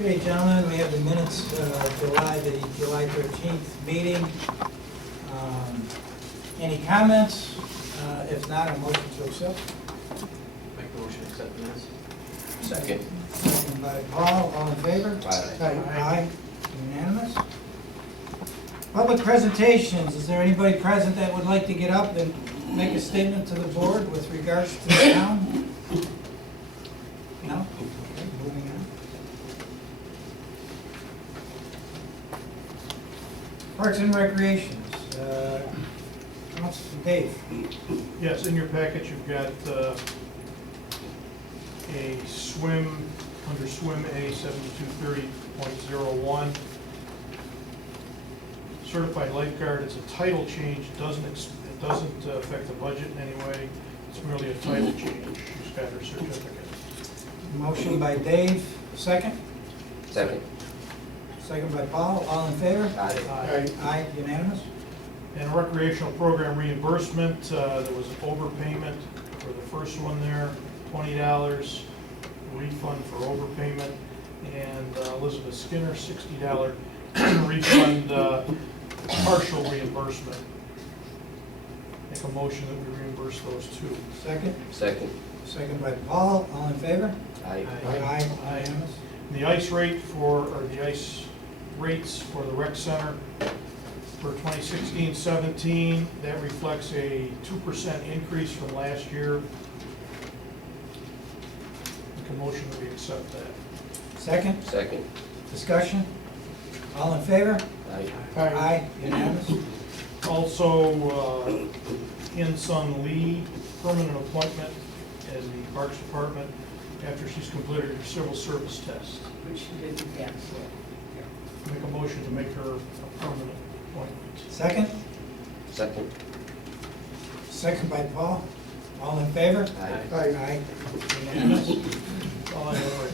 Okay, gentlemen, we have the minutes, the July 13th meeting. Any comments? If not, a motion to accept. Make the motion to accept the minutes. Second. Second by Paul, all in favor? Aye. Aye, unanimous. Public presentations, is there anybody present that would like to get up and make a statement to the board with regards to the town? No? Okay, moving on. Parks and Recreations, Dave. Yes, in your package, you've got a swim, under swim A 7230.01. Certified lifeguard, it's a title change, it doesn't affect the budget in any way, it's merely a title change. She's got her certificate. Motion by Dave, second. Second. Second by Paul, all in favor? Aye. Aye, unanimous. And recreational program reimbursement, there was an overpayment for the first one there, $20, refund for overpayment, and Elizabeth Skinner, $60 refund, partial reimbursement. Make a motion that we reimburse those two. Second. Second. Second by Paul, all in favor? Aye. Aye, unanimous. And the ice rate the ice rates for the rec center for 2016-17, that reflects a 2% increase from last year. Make a motion that we accept that. Second. Second. Discussion? All in favor? Aye. Aye, unanimous. Also, In-Sun Lee, permanent appointment as the Parks Department after she's completed her civil service test. Which she did with that. Make a motion to make her a permanent appointment. Second. Second. Second by Paul, all in favor? Aye. Aye, unanimous. That's all I have right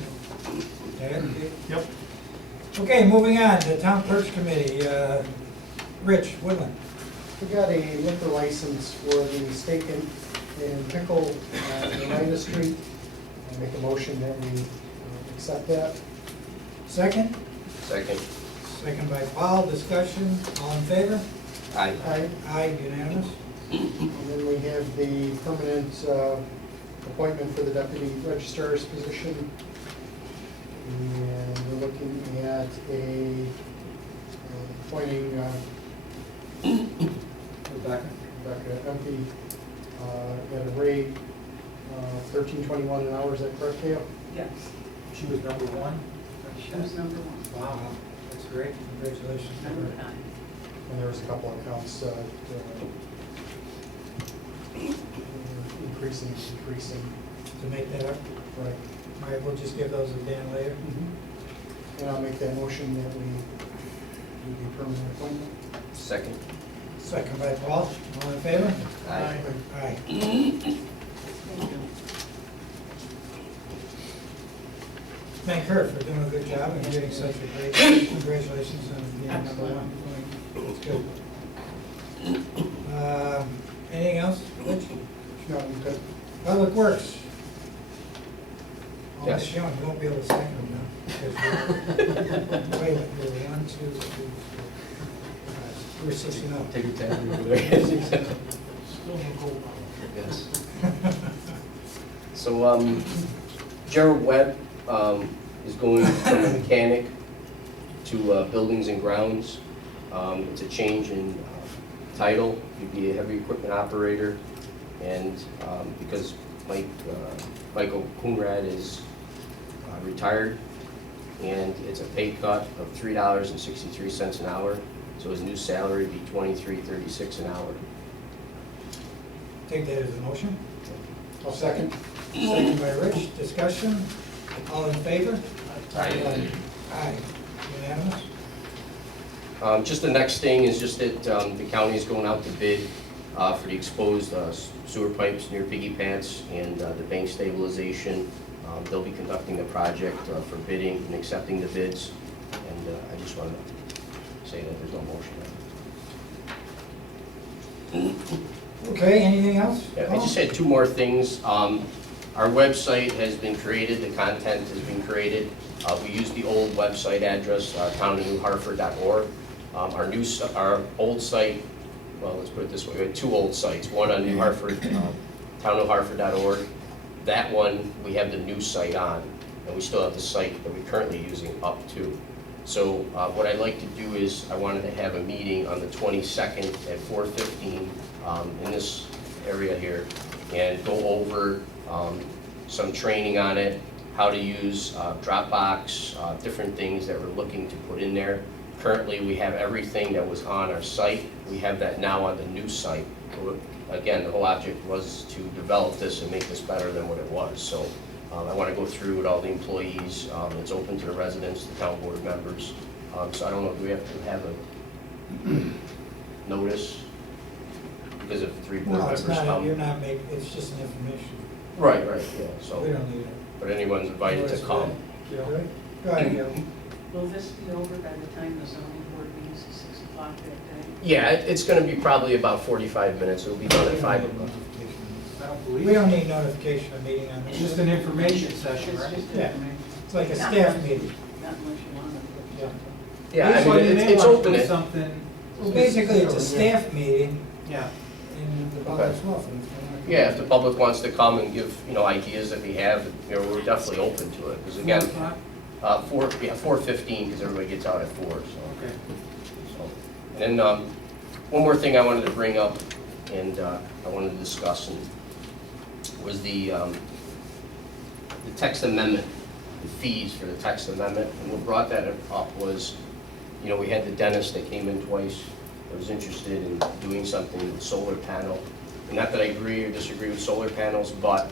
Ted? now. Yep. Okay, moving on, the Town Clerk's Committee, Rich Woodland. We got a liquor license for the Steak and Pickle on Oneida Street. I make a motion that we accept that. Second. Second. Second by Paul, discussion, all in favor? Aye. Aye. Aye, unanimous. And then we have the permanent appointment for the deputy registrar's position. And we're looking at appointing Rebecca Empey at a rate $13.21 an hour. Is that correct, Gail? Yes, She was number one. she was number one, Wow, that's great, congratulations. to number her. 9. And there was a couple of accounts increasing. To make that up, Right. all right, we'll just give those to Dan later. And I'll make that motion that we do the permanent appointment. Second. Second by Paul, all in favor? Aye. Aye. Thank you. Thank her for doing a good job and getting such a great, congratulations on being number one. It's good. Anything else, Rich? No, I'm good. Public Works. Oh, Yes. Miss Young, you won't be able to second them now. Because wait, we're 1, 2, 3, 4, 5. We're 16 up. Take your time. Still no gold. Yes. So, Gerald Webb is going from a mechanic to buildings and grounds. It's a change in title. He'd be a heavy equipment operator, and because Michael Coonrad is retired, and it's a pay cut of $3.63 an hour. So his new salary would be $23.36 an hour. Take that as a motion. I'll second. Second by Rich, discussion, all in favor? Aye. Aye, unanimous. Just the next thing is just that the county is going out to bid for the exposed sewer pipes near Piggy Pants and the bank stabilization. They'll be conducting the project for bidding and accepting the bids. And I just want to say that there's no motion. Okay, anything else? Yeah, I just had two more things. Our website has been created, the content has been created. We use the old website address, townofnewhartford.org. Our old site, well, let's put it this way, we had two old sites, one on New Hartford, townofhartford.org. That one, we have the new site on, and we still have the site that we're currently using up to. So what I'd like to do is, I wanted to have a meeting on the 22nd at 4:15 in this area here, and go over some training on it, how to use Dropbox, different things that we're looking to put in there. Currently, we have everything that was on our site. We have that now on the new site. Again, the whole object was to develop this and make this better than what it was. So I want to go through with all the employees. It's open to the residents, the town board members. So I don't know, do we have to have a notice? Because if 3 board No, members it's not, come. you're not making, it's just an information. Right, yeah, We so, don't need it. but anyone's invited to come. Right? Go ahead, Gil. Will this be over by the time the zoning board meets at 6 o'clock that day? Yeah, it's gonna be probably about 45 minutes. It'll be done at 5 o'clock. I don't believe We don't need notification of meeting on It's this. just an information session, It's right? just Yeah. information. It's like a staff meeting. Not unless you want to. Yeah. Yeah, I This mean, one, you may it's want to open put it. something. Well, basically, it's a staff meeting Yeah. in the public's welfare. Yeah, if the public wants to come and give, ideas that we have, we're definitely open to it. Because again, 4:15, because everybody gets out at 4, so. Okay. So, and then, one more thing I wanted to bring up, and I wanted to discuss, and was the text amendment, the fees for the text amendment. And what brought that up was, we had the dentist that came in twice, that was interested in doing something with solar panel. And not that I agree or disagree with solar panels, but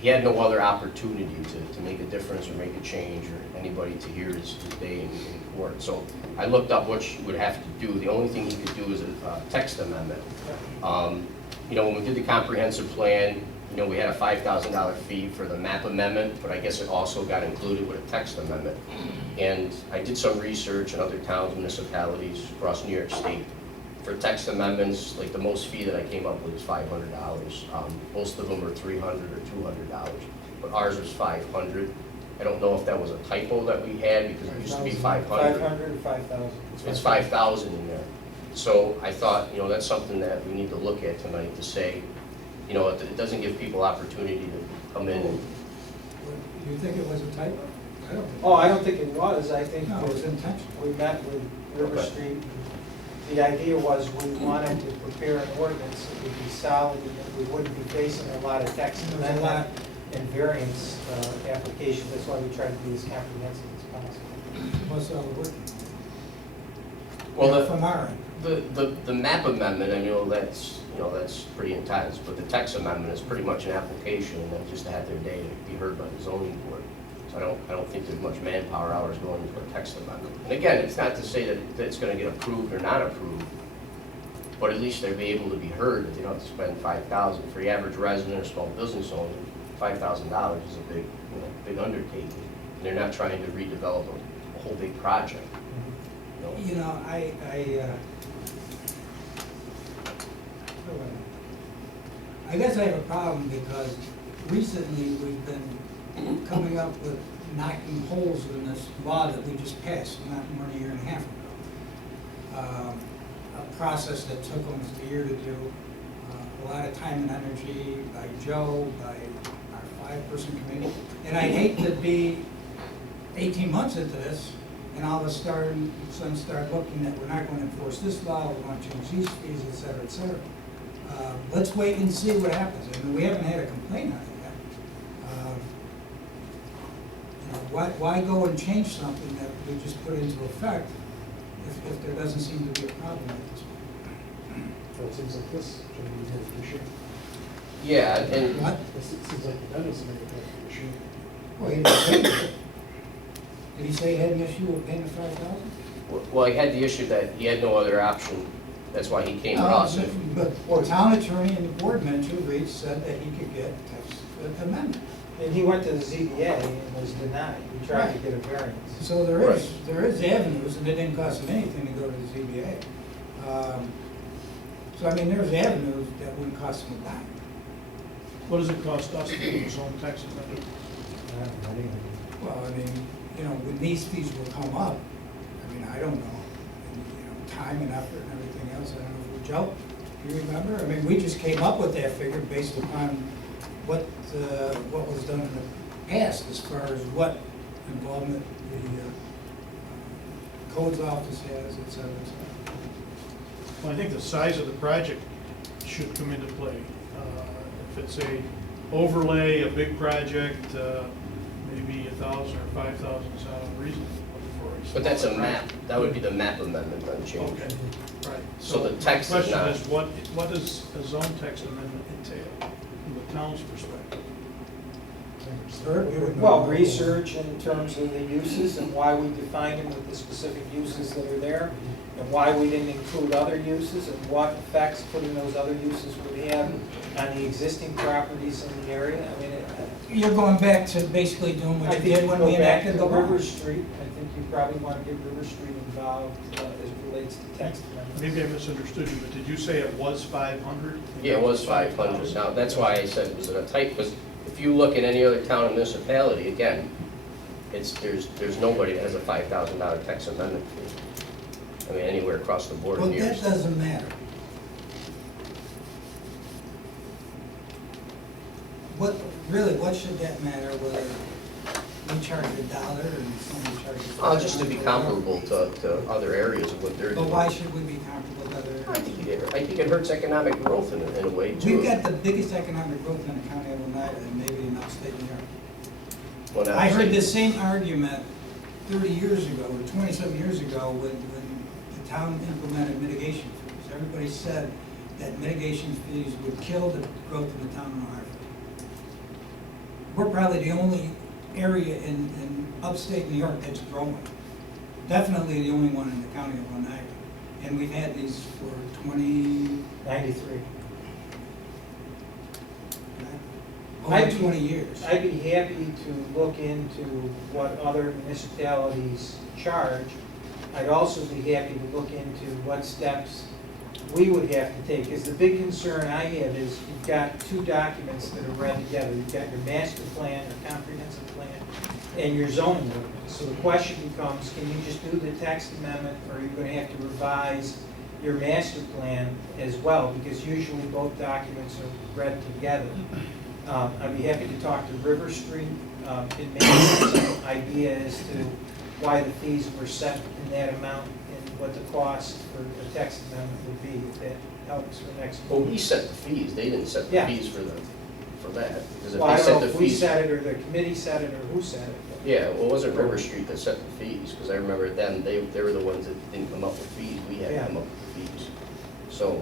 he had no other opportunity to make a difference or make a change, or anybody to hear his day in court. So I looked up what you would have to do. The only thing he could do is a text amendment. When we did the comprehensive plan, we had a $5,000 fee for the map amendment, but I guess it also got included with a text amendment. And I did some research in other towns, municipalities across New York State. For text amendments, like the most fee that I came up with is $500. Most of them are $300 or $200, but ours was $500. I don't know if that was a typo that we had, because it used to be $500. 500 or 5,000? It's 5,000 in there. So I thought, that's something that we need to look at tonight to say, it doesn't give people opportunity to come in and. You think it was a typo? I don't think. Oh, I don't think it was. I think No, it was intentional. we met with River Okay. Street. The idea was we wanted to prepare an ordinance that would be solid, and that we wouldn't be facing a lot of text There was a lot. amendment and variance applications. That's why we tried to be as comprehensive as possible. What's all the work? Well, From our end. the map amendment, I know that's pretty intense, but the text amendment is pretty much an application, and then just to have their day to be heard by the zoning board. So I don't think there's much manpower hours going into a text amendment. And again, it's not to say that it's gonna get approved or not approved, but at least they'll be able to be heard, that they don't have to spend $5,000. For the average resident or small business owner, $5,000 is a big undertaking. And they're not trying to redevelop a whole big project. I guess I have a problem because recently we've been coming up with knocking holes in this law that we just passed, not more than a year and a half ago. A process that took almost a year to do, a lot of time and energy by Joe, by our 5-person committee. And I hate to be 18 months into this, and all of a sudden start looking that we're not going to enforce this law, we want to change these fees, et cetera, et cetera. Let's wait and see what happens. I mean, we haven't had a complaint on it yet. Why go and change something that we just put into effect if there doesn't seem to be a problem at this point? So it seems like this, should be here for sure. Yeah, and What? It seems like the dentist made it for sure. Well, he didn't pay it. Did he say he had an issue with paying the $5,000? well, he had the issue that he had no other option. That's why he came to us. But the town attorney and the board member Reed said that he could get text amendment. And he went to the ZBA and was denied. He tried to get a variance. So there is avenues, and it didn't cost him anything to go to the ZBA. So I mean, there's avenues that wouldn't cost him a dime. What does it cost us to do a zone text amendment? Well, I mean, you know, when these fees will come up, I mean, I don't know, and, you know, time and effort and everything else, I don't know if Joe, do you remember? I mean, we just came up with that figure based upon what was done in the past as far as what involvement the codes office has, et cetera, et cetera. Well, I think the size of the project should come into play. If it's a overlay, a big project, maybe 1,000 or 5,000 is not unreasonable for a But that's a smaller map, project. that would be the map amendment unchanged. Okay, right. So the text is The not- question is, what does a zone text amendment entail from the town's perspective? Sir, you would know. Well, research in terms of the uses and why we defined them with the specific uses that are there, and why we didn't include other uses, and what effects putting those other uses would have on the existing properties in the area. I mean, You're going back to basically doing I what you think did you when go we back enacted to the law. River Street. I think you probably want to get River Street involved as it relates to text amendments. Maybe I misunderstood you, but did you say it was 500? Yeah, it was 500. Now, that's why I said it was in a type, because if you look at any other town and municipality, again, there's nobody that has a $5,000 tax amendment fee. I mean, anywhere across the board Well, in years. that doesn't matter. What should that matter, whether we charge $1 and somebody charges $5? Just to be comparable to other areas of what they're But doing. why should we be comparable to other I areas? think it hurts economic growth in a way too. We've got the biggest economic growth in the county of Oneida and maybe in upstate New York. Well, now I I'm heard saying- this same argument 30 years ago, or 27 years ago, when the town implemented mitigation fees. Everybody said that mitigation fees would kill the growth of the town of Hartford. We're probably the only area in upstate New York that's growing. Definitely the only one in the county of Oneida. And we've had these for 93. over 20 years. I'd be happy to look into what other municipalities charge. I'd also be happy to look into what steps we would have to take, because the big concern I have is you've got two documents that are read together. You've got your master plan, your comprehensive plan, and your zoning ordinance. So the question becomes, can you just do the text amendment, or are you gonna have to revise your master plan as well? Because usually both documents are read together. I'd be happy to talk to River Street, and maybe have some idea as to why the fees were set in that amount and what the cost for a text amendment would be, if that helps for next. Well, we set the fees, they didn't set the Yeah. fees for that. Because if Well, I they don't set know the if we fees. set it, or the committee set it, or who set it. Yeah, well, it wasn't River Street that set the fees, because I remember them, they were the ones that didn't come up with fees, we had to Yeah. come up with fees. So,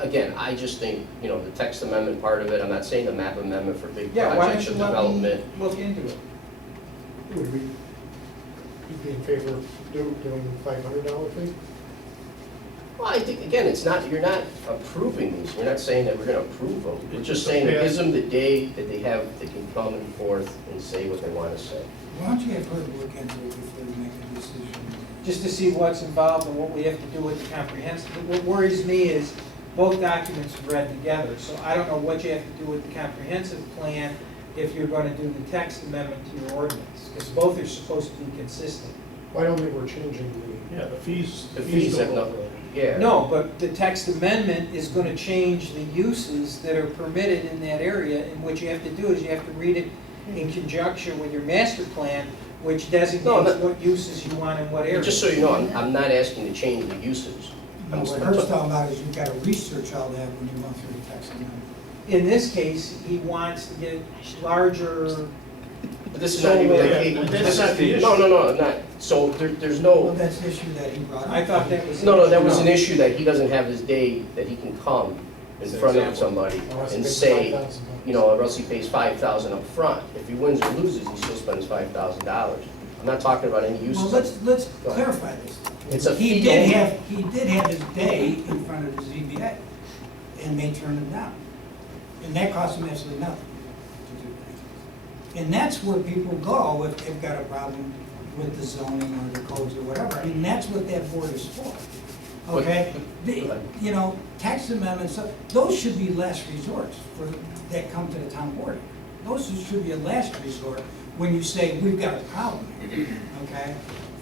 again, I just think, the text amendment part of it, I'm not saying the map amendment for big Yeah, why projects don't or you let development. me look into it? Would we be in favor of doing the $500 fee? Well, I think, again, you're not approving these, you're not saying that we're gonna approve them. You're just saying it gives them the day that they can come forth and say what they wanna say. Why don't you have her look into it before you make a decision? Just to see what's involved and what we have to do with the comprehensive. What worries me is both documents are read together, so I don't know what you have to do with the comprehensive plan if you're going to do the text amendment to your ordinance, because both are supposed to be consistent. Well, I don't think we're changing Yeah, the fees. The fees have go nothing, over. yeah. No, but the text amendment is going to change the uses that are permitted in that area, and what you have to do is you have to read it in conjunction with your master plan, which designates what uses you want in what area. Just so you know, I'm not asking to change the uses. No, what Her's talking about is you've got to research all that when you run through the text amendment. In this case, he wants to get larger. But this is not even, That's not the issue. no, not, so there's Well, no, that's the issue that he brought up. I thought that was. no, that was an issue that he doesn't have his day that he can come in front of somebody and say, or else he pays $5,000 up front. If he wins or loses, he still spends $5,000. I'm not talking about any uses. Well, let's clarify this. It's a He fee did only. have his day in front of the ZBA, and they turned him down. And that cost him absolutely nothing to do that. And that's where people go if they've got a problem with the zoning or the codes or whatever. I mean, that's what that board is for. okay? Go ahead. You know, text amendments, those should be last resorts for, that come to the town board. Those should be a last resort when you say, we've got a problem, okay?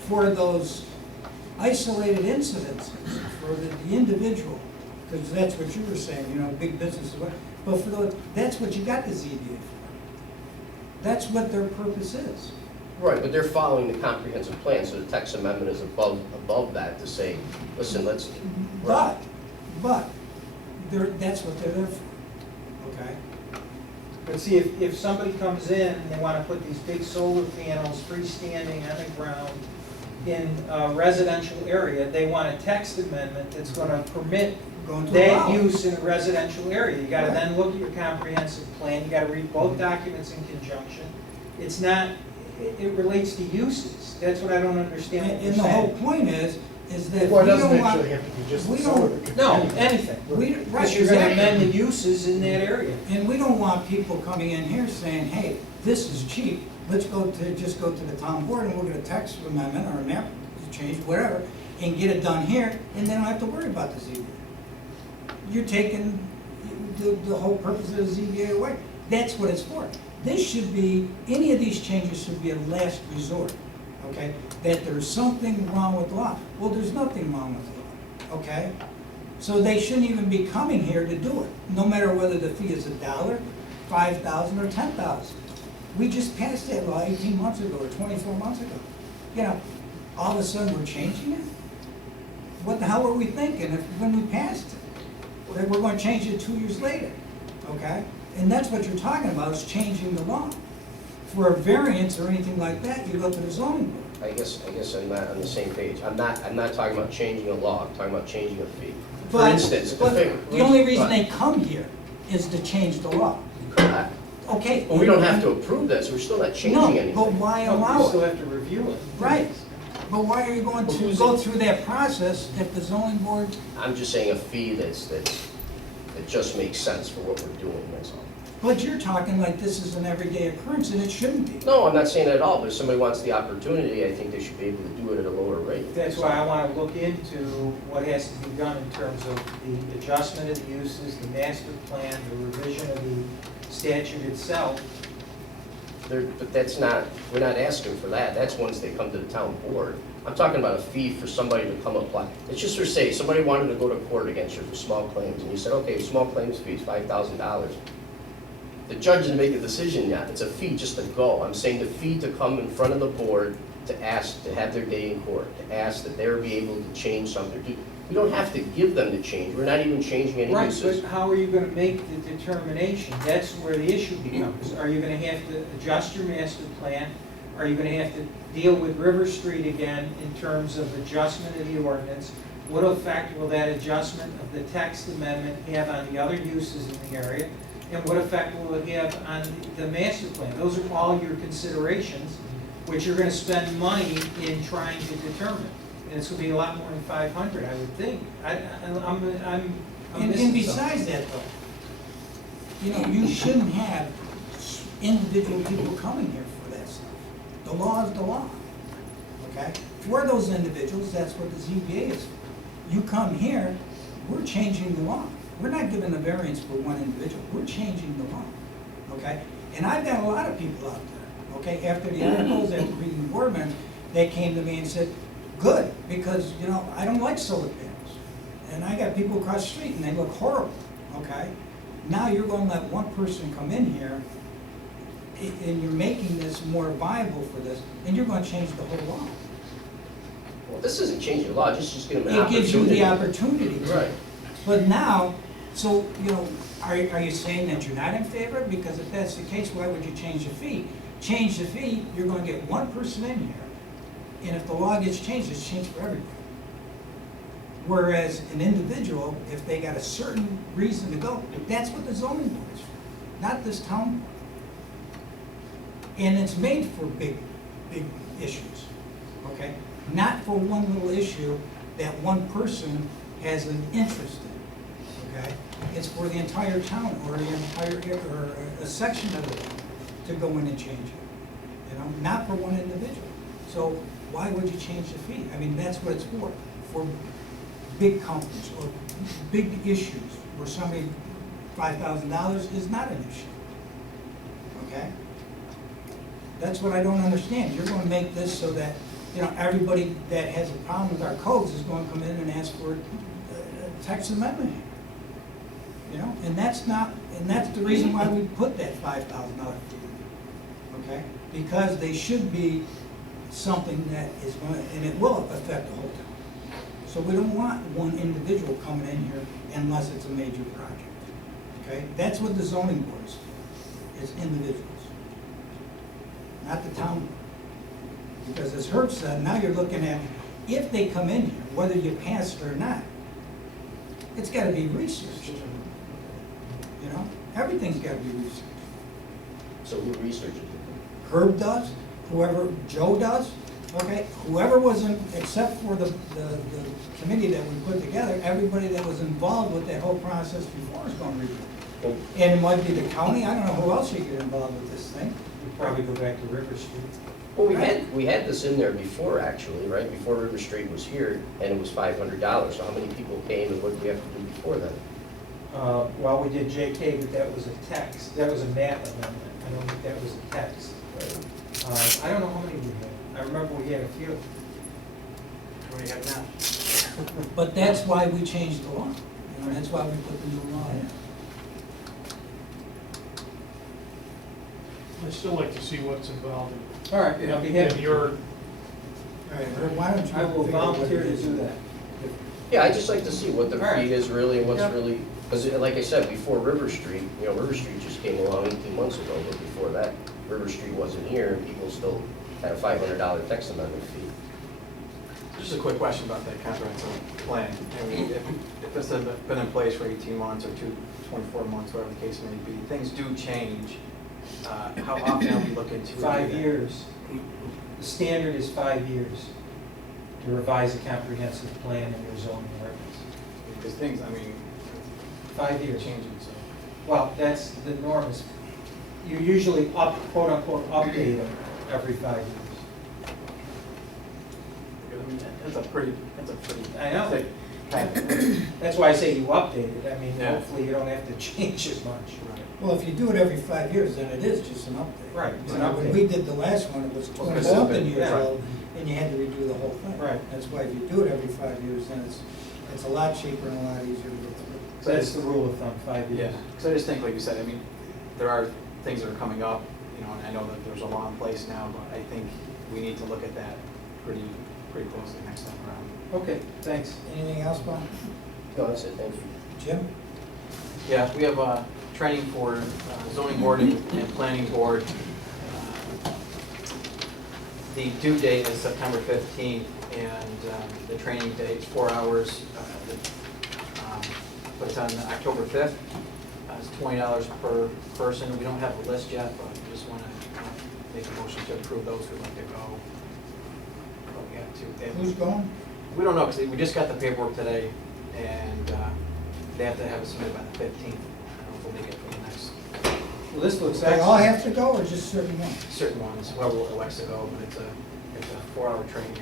For those isolated incidences, for the individual, because that's what you were saying, you know, big businesses, but for those, that's what you got the ZBA for. That's what their purpose is. Right, but they're following the comprehensive plan, so the text amendment is above that to say, listen, let's. But, that's what they're there for, okay? But see, if somebody comes in and they want to put these big solar panels freestanding on the ground in a residential area, they want a text amendment that's going to permit Going to that allow. use in a residential area. You gotta Right. then look at your comprehensive plan, you gotta read both documents in conjunction. It's not, it relates to uses, that's what I don't understand what you're And the whole saying. point is that Well, it we doesn't don't want. actually have to be just we the don't- solar. It could be No, anything. anything, Right, because you're gonna exactly. amend the uses in that area. And we don't want people coming in here saying, hey, this is cheap, let's just go to the town board and we'll get a text amendment or a map change, whatever, and get it done here, and they don't have to worry about the ZBA. You're taking the whole purpose of the ZBA away. That's what it's for. This should be, any of these changes should be a last resort, okay? That there's something wrong with the law. Well, there's nothing wrong with the law, okay? So they shouldn't even be coming here to do it, no matter whether the fee is $1, $5,000, or $10,000. We just passed that law 18 months ago or 24 months ago. You know, all of a sudden we're changing it? What the hell were we thinking when we passed it? That we're going to change it 2 years later, okay? And that's what you're talking about, is changing the law. For a variance or anything like that, you go to the zoning board. I guess I'm not on the same page. I'm not talking about changing a law, I'm talking about changing a fee. For But- instance, but the only reason they come here is to change the law. Correct. Okay. But we don't have to approve that, so we're still not changing No, anything. but why No, allow You it? still have to review it. Right. But why are you going Well, to who's go it? through that process if the zoning board? I'm just saying a fee that just makes sense for what we're doing, that's all. But you're talking like this is an everyday occurrence, and it shouldn't be. No, I'm not saying that at all, but if somebody wants the opportunity, I think they should be able to do it at a lower rate. That's why I want to look into what has to be done in terms of the adjustment of the uses, the master plan, the revision of the statute itself. But that's not, we're not asking for that, that's once they come to the town board. I'm talking about a fee for somebody to come apply. It's just for say, somebody wanted to go to court against you for small claims, and you said, okay, small claims fee is $5,000. The judge didn't make a decision yet, it's a fee just to go. I'm saying the fee to come in front of the board to ask, to have their day in court, to ask that they'll be able to change something. We don't have to give them the change, we're not even changing any Right, uses. but how are you going to make the determination? That's where the issue becomes. Are you going to have to adjust your master plan? Are you going to have to deal with River Street again in terms of adjustment of the ordinance? What effect will that adjustment of the text amendment have on the other uses in the area? And what effect will it have on the master plan? Those are all your considerations, which you're going to spend money in trying to determine. And it's going to be a lot more than 500, I would think. I'm And missing something. besides that though, you know, you shouldn't have individual people coming here for that stuff. The law is the law, okay? For those individuals, that's what the ZBA is for. You come here, we're changing the law. We're not giving a variance for one individual, we're changing the law, okay? And I've got a lot of people out there, okay, after the articles, after reading the board members, they came to me and said, good, because, you know, I don't like solar panels. And I got people across the street and they look horrible, okay? Now you're going to let one person come in here and you're making this more viable for this, and you're going to change the whole law. Well, this isn't changing the law, just give them an It opportunity. gives you the opportunity to. Right. But now, so, you know, are you saying that you're not in favor? Because if that's the case, why would you change the fee? Change the fee, you're going to get one person in here, and if the law gets changed, it's changed for everybody. Whereas an individual, if they got a certain reason to go, that's what the zoning board is for, not this town board. And it's made for big issues, okay? Not for one little issue that one person has an interest in, okay? It's for the entire town or the entire, or a section of the town to go in and change it, you know, not for one individual. So why would you change the fee? I mean, that's what it's for big companies or big issues where somebody, $5,000 is not an issue. Okay? That's what I don't understand. You're gonna make this so that, you know, everybody that has a problem with our codes is gonna come in and ask for a text amendment. You know, and that's not, and that's the reason why we put that $5,000 fee in, okay? Because they should be something that is going to, and it will affect the whole town. So we don't want one individual coming in here unless it's a major project, okay? That's what the zoning board is individuals, not the town board. Because as Herb said, now you're looking at, if they come in here, whether you pass it or not, it's gotta be researched. You know, everything's gotta be researched. So who researches it? Herb does, whoever, Joe does, okay? Whoever was in, except for the committee that we put together, everybody that was involved with that whole process before is gonna review it. Well, And it might be the county, I don't know who else you get involved with this thing. We'd probably go back to River Street. Well, we had this in there before, actually, right? Before River Street was here, and it was $500. So how many people came, and what did we have to do before then? Well, we did JK, but that was a text, that was a map amendment, I don't think that was a text. I don't know how many we had, I remember we had a few. What do you have now? But that's why we changed the law, you know, that's why we put the new law in. I'd still like to see what's involved All right, I'll be in happy. your, All right, Herb, why don't you? I will figure out what volunteer it to is? do that. Yeah, I'd just like to see what the All right. fee is really, and what's Yeah. really, because like I said, before River Street, you know, River Street just came along 18 months ago, but before that, River Street wasn't here, and people still had a $500 text amendment fee. Just a quick question about that comprehensive plan. I mean, if this had been in place for 18 months or 24 months, whatever the case may be, things do change. How often are we looking to? 5 review that? years. The standard is 5 years to revise a comprehensive plan in your zoning ordinance. Because things, I mean, 5 they're years. changing, so. Well, that's the norm is, you usually quote unquote, update them every 5 years. I mean, that's a pretty I know. thick packet. That's why I say you update it. I mean, Yeah. hopefully you don't have to change as much. Well, if you do it every 5 years, then it is just an update. Right, it's You an know, when update. we did the last one, it was Well, 20 specific, something years yeah. old, and you had to redo the whole thing. Right. That's why if you do it every 5 years, then it's a lot cheaper and a lot easier to go through. So that's the rule of thumb, 5 Yeah, years. because I just think, like you said, I mean, there are things that are coming up, you know, and I know that there's a law in place now, but I think we need to look at that pretty closely next time around. Okay, thanks. Anything else, Bob? No, that's it, thank you. Jim? Yeah, we have training for zoning board and planning board. The due date is September 15th, and the training date is 4 hours. But it's on October 5th. It's $20 per person. We don't have a list yet, but we just want to make a motion to approve those who'd like to go. But we have to. Who's going? We don't know, because we just got the paperwork today, and they have to have it submitted by the 15th. I don't know if we'll make it for the next Well, this looks They all excellent. have to go, or just certain ones? certain ones, whoever elects to go, but it's a 4-hour training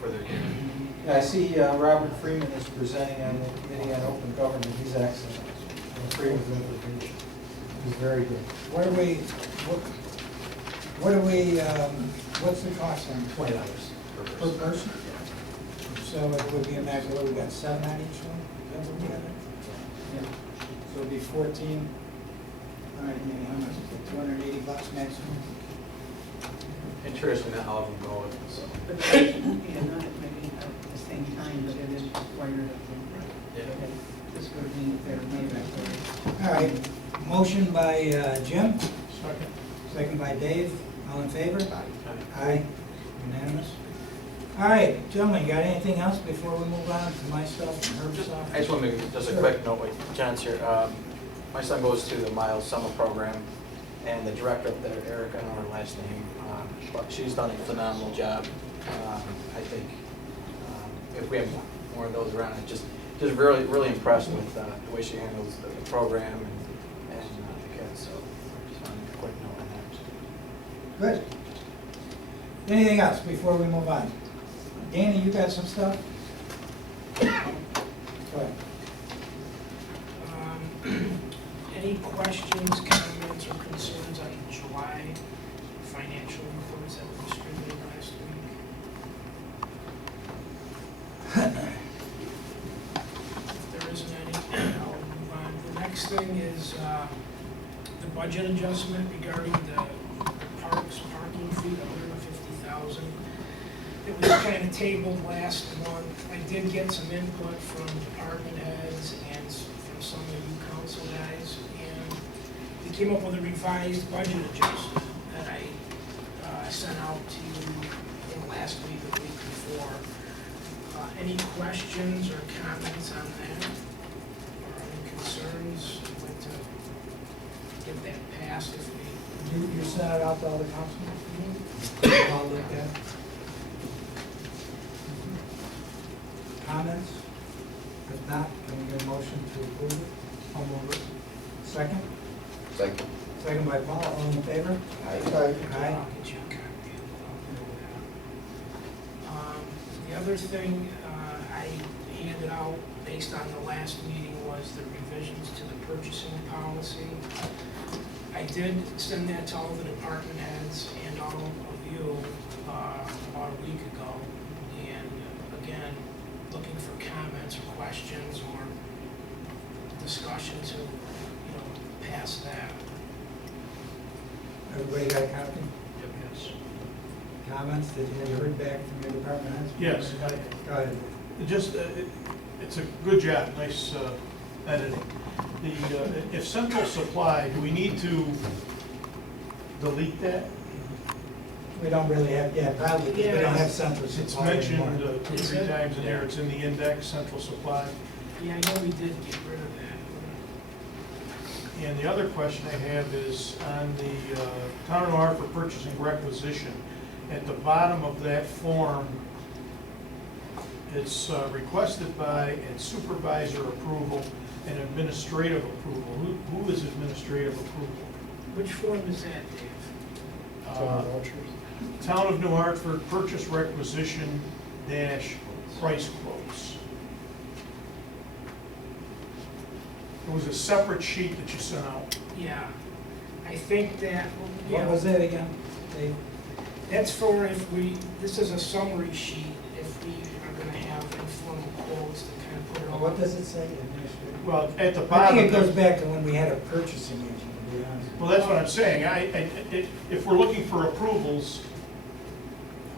for their team. I see Robert Freeman is presenting on the Committee on Open Government. He's excellent. I'm afraid of information. He's very good. What are we, what's the cost on $20 per per person. person? So it would be a max, what, we got 7 on each one? Is that what we got? Yeah. So it'd be 14. All right, maybe how much is it, $280 maximum? And traditionally, not all of them go, so. But not maybe at the same time, but it is required of them. Yeah. This would mean they're mandatory. All right, motion by Jim, second. second by Dave, all in favor? Aye. Aye, unanimous. All right, gentlemen, got anything else before we move on to my stuff and Herb's stuff? I just want to make just a Sure. quick note, like John's here. My son goes to the Miles Summer Program, and the director up there, Eric, I don't know her last name, but she's done a phenomenal job. I think if we have more of those around, just really impressed with the way she handles the program and the kids. So I just want to make a quick note on that. Good. Anything else before we move on? Danny, you got some stuff? Right. Any questions, comments, or concerns on the July financial reports that were distributed last week? If there isn't any, I'll move on. The next thing is the budget adjustment regarding the parks parking fee, $150,000. It was kind of tabled last month. I did get some input from department heads and from some of you council guys, and we came up with a revised budget adjustment that I sent out to you in last week or the week before. Any questions or comments on that? Or any concerns? I'd like to get that passed if we... You sent it out to all the councilmen? All look at it? Comments? If not, can we get a motion to approve it? I'll move it. Second? Second. Second by Paul, all in favor? Aye. Aye. I'll get you a copy of that. The other thing I handed out based on the last meeting was the revisions to the purchasing policy. I did send that to all the department heads and all of you about a week ago. And again, looking for comments or questions or discussion to, pass that. Everybody got a copy? Yes. Comments? Have you heard back from your department heads? Yes, Go ahead. it's a good job, nice editing. If central supply, do we need to delete that? We don't really have, probably, we don't have central It's supply anymore. mentioned 2 or 3 times in there, it's in the index, central supply. Yeah, I know we did get rid of that. And the other question I have is on the Town of Hartford purchasing requisition. At the bottom of that form, it's requested by and supervisor approval and administrative approval. Who is administrative approval? Which form is that, Dave? Town of New Hartford purchase requisition dash price quotes. It was a separate sheet that you sent out. Yeah, I think that, What was that again? Dave? that's for if this is a summary sheet, if we are gonna have informal quotes to kind of put it all. What does it say, administrative? Well, at the I bottom. think it goes back to when we had a purchasing agent, to be honest. Well, that's what I'm saying. If we're looking for approvals,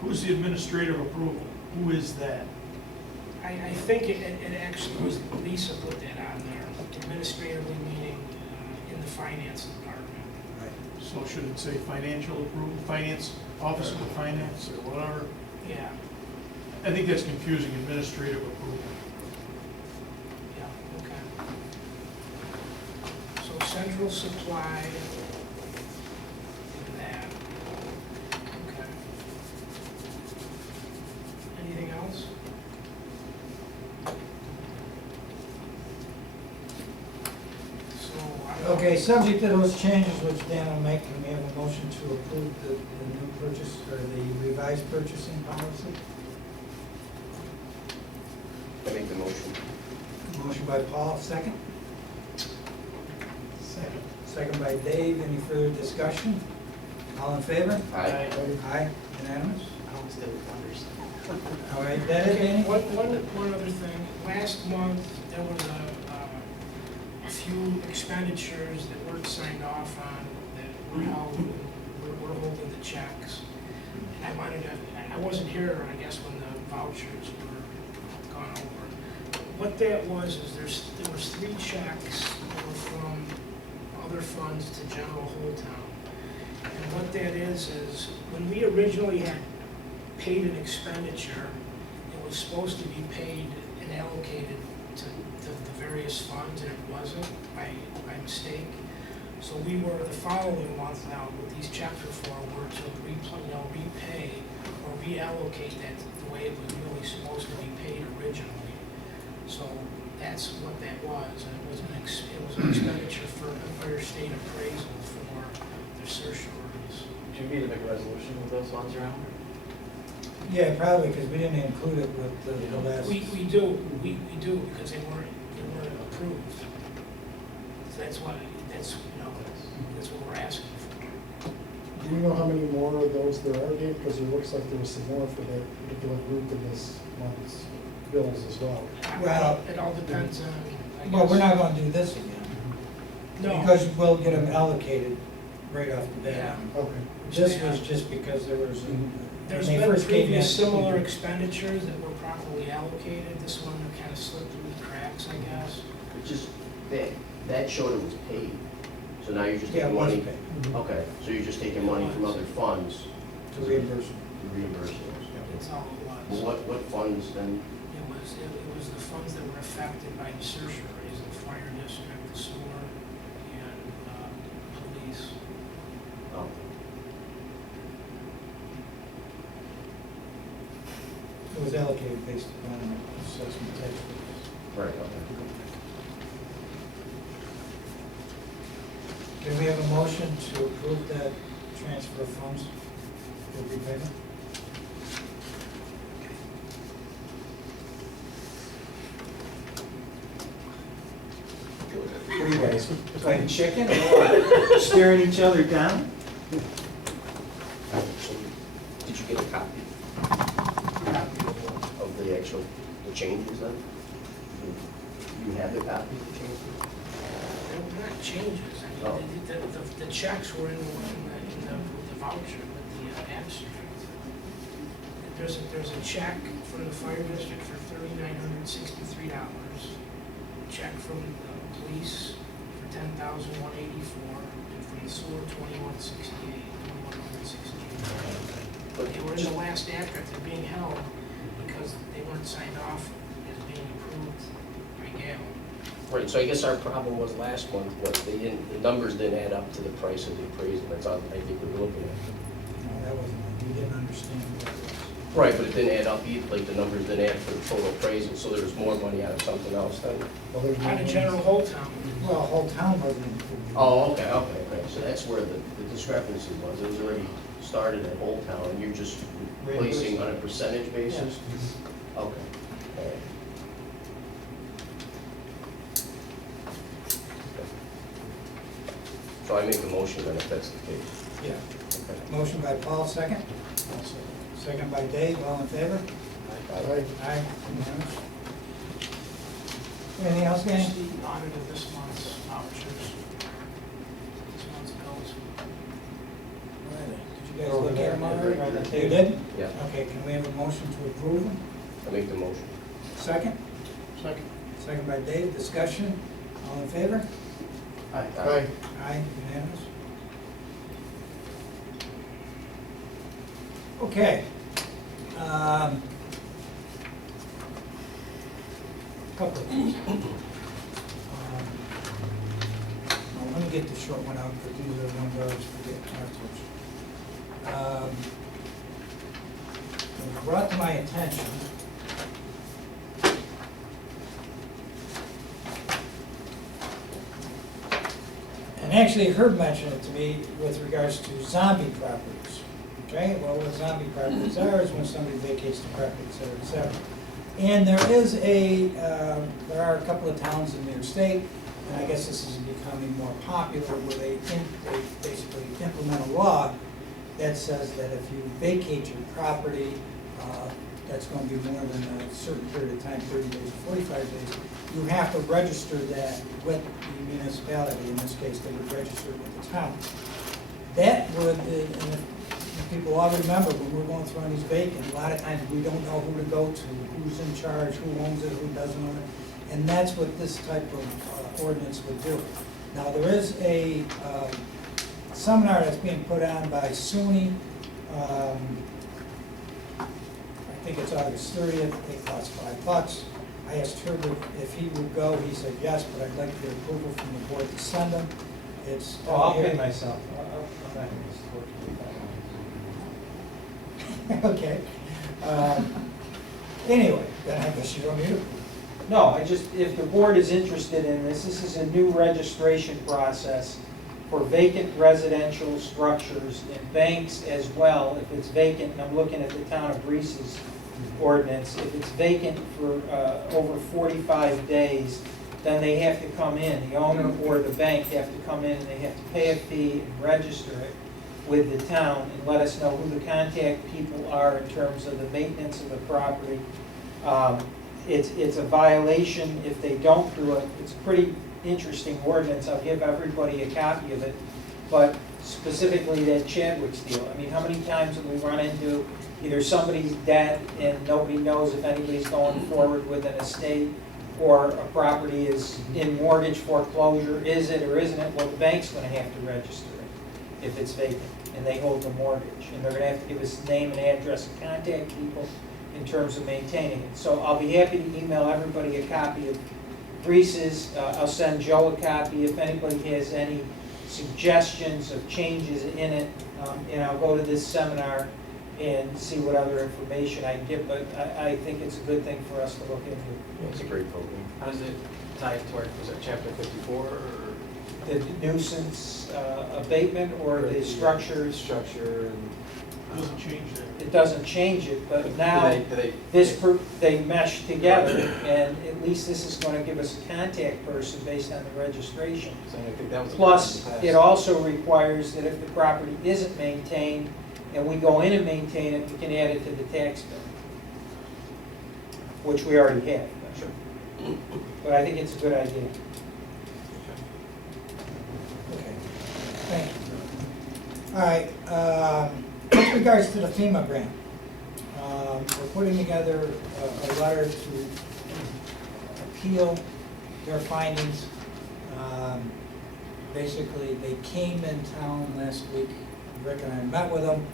who's the administrative approval? Who is that? I think it actually was, Lisa put that on there, administratively meaning in the finance department. Right. So should it say financial approval, finance, office of the finance, or whatever? Yeah, I think that's confusing, administrative approval. yeah, okay. So central supply, that, okay. Anything else? So, I don't know. Okay, subject to those changes which Dan will make, can we have a motion to approve the new purchase, or the revised purchasing policy? I make the motion. Motion by Paul, second. Second. Second by Dave. Any further discussion? All in favor? Aye. Aye, unanimous? I always did wonders. All right, that it, Okay, Danny? one other thing. Last month, there was a few expenditures that weren't signed off on that were held, we're holding the checks. And I wasn't here, I guess, when the vouchers were gone over. What that was is there was 3 checks that were from other funds to General Holtown. And what that is when we originally had paid an expenditure, it was supposed to be paid and allocated to the various funds, and it wasn't by mistake. So we were, the following month now, what these checks were for, were to repay or reallocate that the way it was really supposed to be paid originally. So that's what that was, and it was an expenditure for Empire State Appraisal for their certiorars. Do you need to make a resolution with those funds around? Yeah, probably, because we didn't include it with the last. We do, because they weren't approved. So that's why, that's what we're asking for. Do you know how many more of those there are, Dave? Because it looks like there was some more for that particular group in this month's bills as well. Well- It all depends on, I guess. Well, we're not gonna do this again. No. Because we'll get them allocated right off the bat. Okay. This was just because there was, when There's they been first came in. previous similar expenditures that were properly allocated. This one kind of slipped through the cracks, I guess. It just, that showed it was paid. So now you're just Yeah, it taking was money. paid. Okay, so you're just taking money from other funds To reimburse them. to reimburse those. That's all it Well, was. what funds then? It was the funds that were affected by the surcharges, the fire district, the sewer, and police. Oh, It was allocated based upon assessment type. right, okay. Can we have a motion to approve that transfer of funds for repayment? What are you guys, playing chicken or what? Staring each other down? Did you get a copy of the actual, the changes then? You have the copy of the changes? They were not changes. I Oh. mean, the checks were in the voucher with the abstract. There's a check from the fire district for $3,963. Check from the police for $10,184, and from the sewer, $2,168. But They were in the last abstract. They're being held because they weren't signed off as being approved by Gail. Right, so I guess our problem was last month, the numbers didn't add up to the price of the appraisal, that's all I think we're looking at. No, that wasn't, we didn't understand what it was. Right, but it didn't add up either, like the numbers didn't add for the total appraisal, so there was more money out of something else then? Well, there's Out no- of general whole town. Well, the whole town wasn't included. Oh, okay, so that's where the discrepancy was, it was already started at Old Town, and you're just replacing on a percentage basis? Okay, all right. So I make a motion then if that's the case. Yeah. Okay. Motion by Paul, second. Second by Dave, all in favor? Right. Aye. Unanimous. Anything else, Danny? Just the audit of this month's vouchers. This month's bills. Did you guys look at them already? Right on the You table. did? Yeah, Okay, can we have a motion to approve them? I make the motion. Second? Second. Second by Dave, discussion, all in favor? Aye. Right. Aye, unanimous. Okay. Couple of things. Well, let me get the short one out, because these are the ones I always forget afterwards. It was brought to my attention and actually Herb mentioned it to me with regards to zombie properties. Okay, well, what zombie properties are is when somebody vacates the property, et cetera, et cetera. And there are a couple of towns in New York State, and I guess this is becoming more popular, where they basically implement a law that says that if you vacate your property, that's going to be more than a certain period of time, 30 days or 45 days, you have to register that with the municipality. In this case, they would register it with the town. That would, and if people all remember, when we're going through on these vacant, a lot of times we don't know who to go to, who's in charge, who owns it, who doesn't own it. And that's what this type of ordinance would do. Now, there is a seminar that's being put on by SUNY. I think it's August 30th. It costs $5. I asked Herbert if he would go. He said yes, but I'd like to get approval from the board to send him. It's Oh, I'll here. pay myself. I'm not gonna support you. Okay. Anyway, then I guess you don't need it. No, if the board is interested in this is a new registration process for vacant residential structures and banks as well, if it's vacant, and I'm looking at the town of Reese's ordinance, if it's vacant for over 45 days, then they have to come in, the owner or the bank have to come in and they have to pay a fee and register it with the town and let us know who the contact people are in terms of the maintenance of the property. It's a violation if they don't do it. It's a pretty interesting ordinance. I'll give everybody a copy of it. But specifically that Chadwick's deal, I mean, how many times have we run into either somebody's dead and nobody knows if anybody's going forward with an estate, or a property is in mortgage foreclosure, is it or isn't it? Well, the bank's gonna have to register it if it's vacant, and they hold the mortgage. And they're gonna have to give us name and address and contact people in terms of maintaining it. So I'll be happy to email everybody a copy of Reese's. I'll send Joe a copy if anybody has any suggestions of changes in it. And I'll go to this seminar and see what other information I can get, but I think it's a good thing for us to look into. It's a great program. How does it tie to work? Was it chapter 54 or? The nuisance abatement or the structures, Structure and. Doesn't change that. it doesn't change it, but now Do they- they mesh together, and at least this is going to give us a contact person based on the registration. So I think that was. Plus, it also requires that if the property isn't maintained, and we go in and maintain it, we can add it to the tax bill, which we already have. Sure. But I think it's a good idea. Okay, thank you. All right, with regards to the FEMA grant, we're putting together a letter to appeal their findings. Basically, they came in town last week, Rick and I met with them.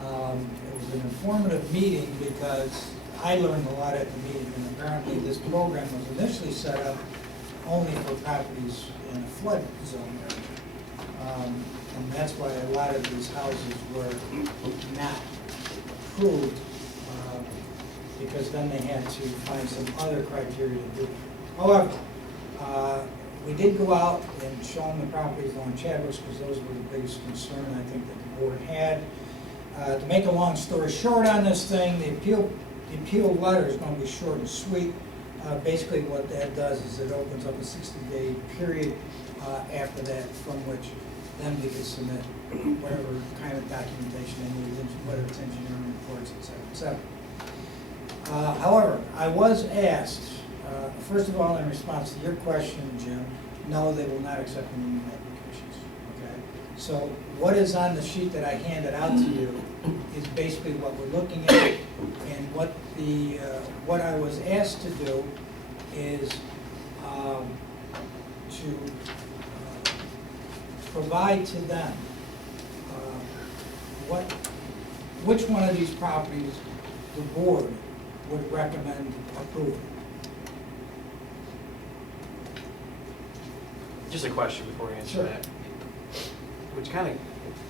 It was an informative meeting because I learned a lot at the meeting, and apparently this program was initially set up only for properties in a flood zone area. And that's why a lot of these houses were not approved, because then they had to find some other criteria to do. However, we did go out and show them the properties along Chadwick's, because those were the biggest concern I think that the board had. To make a long story short on this thing, the appeal letter is going to be short and sweet. Basically what that does is it opens up a 60-day period after that, from which then we can submit whatever kind of documentation they need, whether it's engineering reports, et cetera, et cetera. However, I was asked, first of all, in response to your question, Jim, no, they will not accept any new applications, okay? So what is on the sheet that I handed out to you is basically what we're looking at, and what I was asked to do is to provide to them which one of these properties the board would recommend approval. Just a question before we answer Sure. that. Which kind of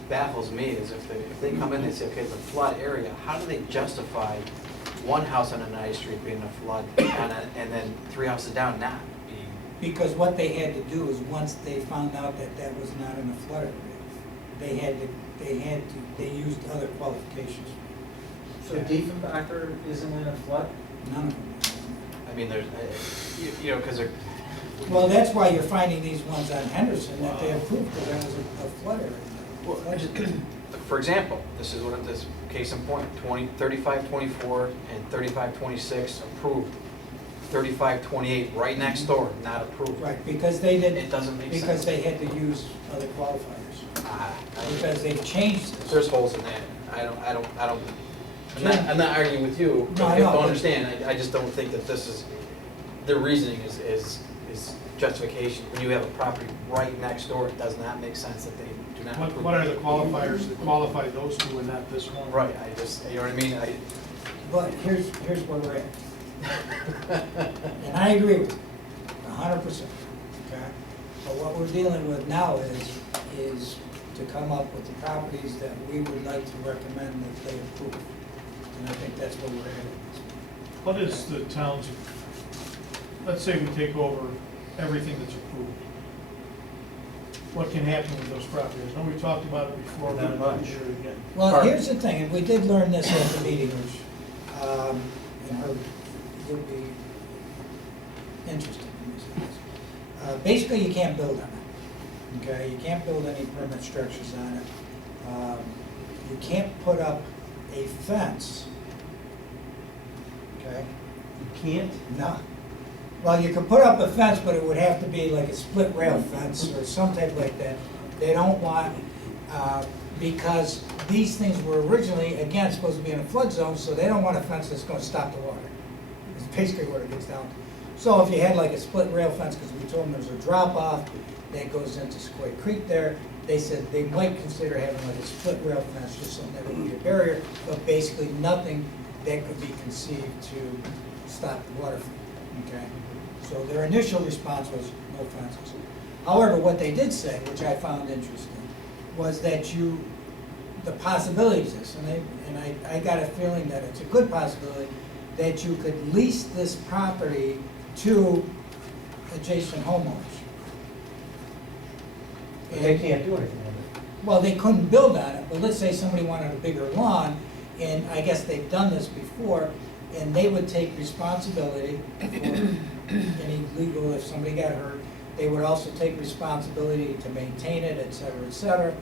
baffles me is if they come in and say, okay, it's a flood area, how do they justify one house on a nice street being a flood and then 3 houses down not being? Because what they had to do is, once they found out that that was not in a flood area, they used other qualifications. So Diefenbacher isn't in a flood? None of them. I mean, there's, you know, because they're. Well, that's why you're finding these ones on Henderson that they approved, because that was a flood area. Well, for example, this is what this case in point, 3524 and 3526 approved. 3528 right next door, not approved. Right, because they did. It doesn't make sense. Because they had to use other qualifiers. Because they've changed this. There's holes in that. I'm not arguing with you. No, I I know, don't but- understand. I just don't think that this is, their reasoning is justification. When you have a property right next door, it does not make sense that they do not approve. What are the qualifiers that qualify those two and not this one? Right, you know what I mean? But here's where we're at. And I agree with you, 100%, okay? But what we're dealing with now is to come up with the properties that we would like to recommend that they approve. And I think that's where we're at. What is the town's, let's say we take over everything that's approved. what can happen with those properties. I know we talked about it before. but Not much. we'll do it again. Well, here's the thing, and we did learn this at the meeting, which, you know, you'll be interested in this. Basically, you can't build on it, okay? You can't build any permanent structures on it. You can't put up a fence, okay? You can't? No. Well, you could put up a fence, but it would have to be like a split rail fence or some type like that. They don't want, because these things were originally, again, supposed to be in a flood zone, so they don't want a fence that's gonna stop the water. It's basically what it gets down to. So if you had like a split rail fence, because we told them there's a drop off that goes into Sequoia Creek there, they said they might consider having like a split rail fence, just something that would be a barrier, but basically nothing that could be conceived to stop the water flow, okay? So their initial response was no fences. However, what they did say, which I found interesting, was that the possibility exists, and I got a feeling that it's a good possibility, that you could lease this property to adjacent homeowners. But they can't do anything with it. Well, they couldn't build on it, but let's say somebody wanted a bigger lawn, and I guess they've done this before, and they would take responsibility for any legal, if somebody got hurt, they would also take responsibility to maintain it, et cetera,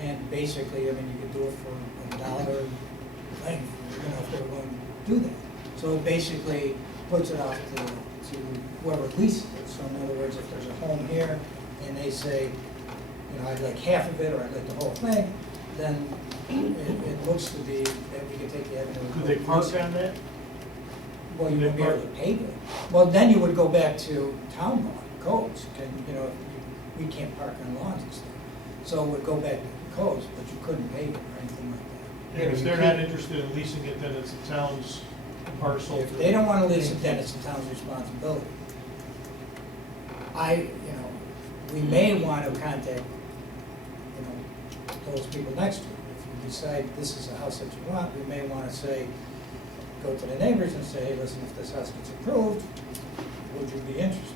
and basically, I mean, you could do it for $1 thing, you know, if they were going to do that. So it basically puts it off to whoever leases it. So in other words, if there's a home here, and they say, you know, I'd like half of it, or I'd like the whole thing, then it looks to be that we could take the avenue. Could they park on that? Well, you wouldn't be able to pave it. Well, then you would go back to town law, codes, and, you know, we can't park on lawns and stuff. So it would go back to the codes, but you couldn't pave it or anything like that. And if they're not interested in leasing it, then it's the town's parcel. If they don't want to lease it, then it's the town's responsibility. You know, we may want to contact, you know, those people next to it. If you decide this is a house that you want, we may want to say, go to the neighbors and say, hey, listen, if this house gets approved, would you be interested?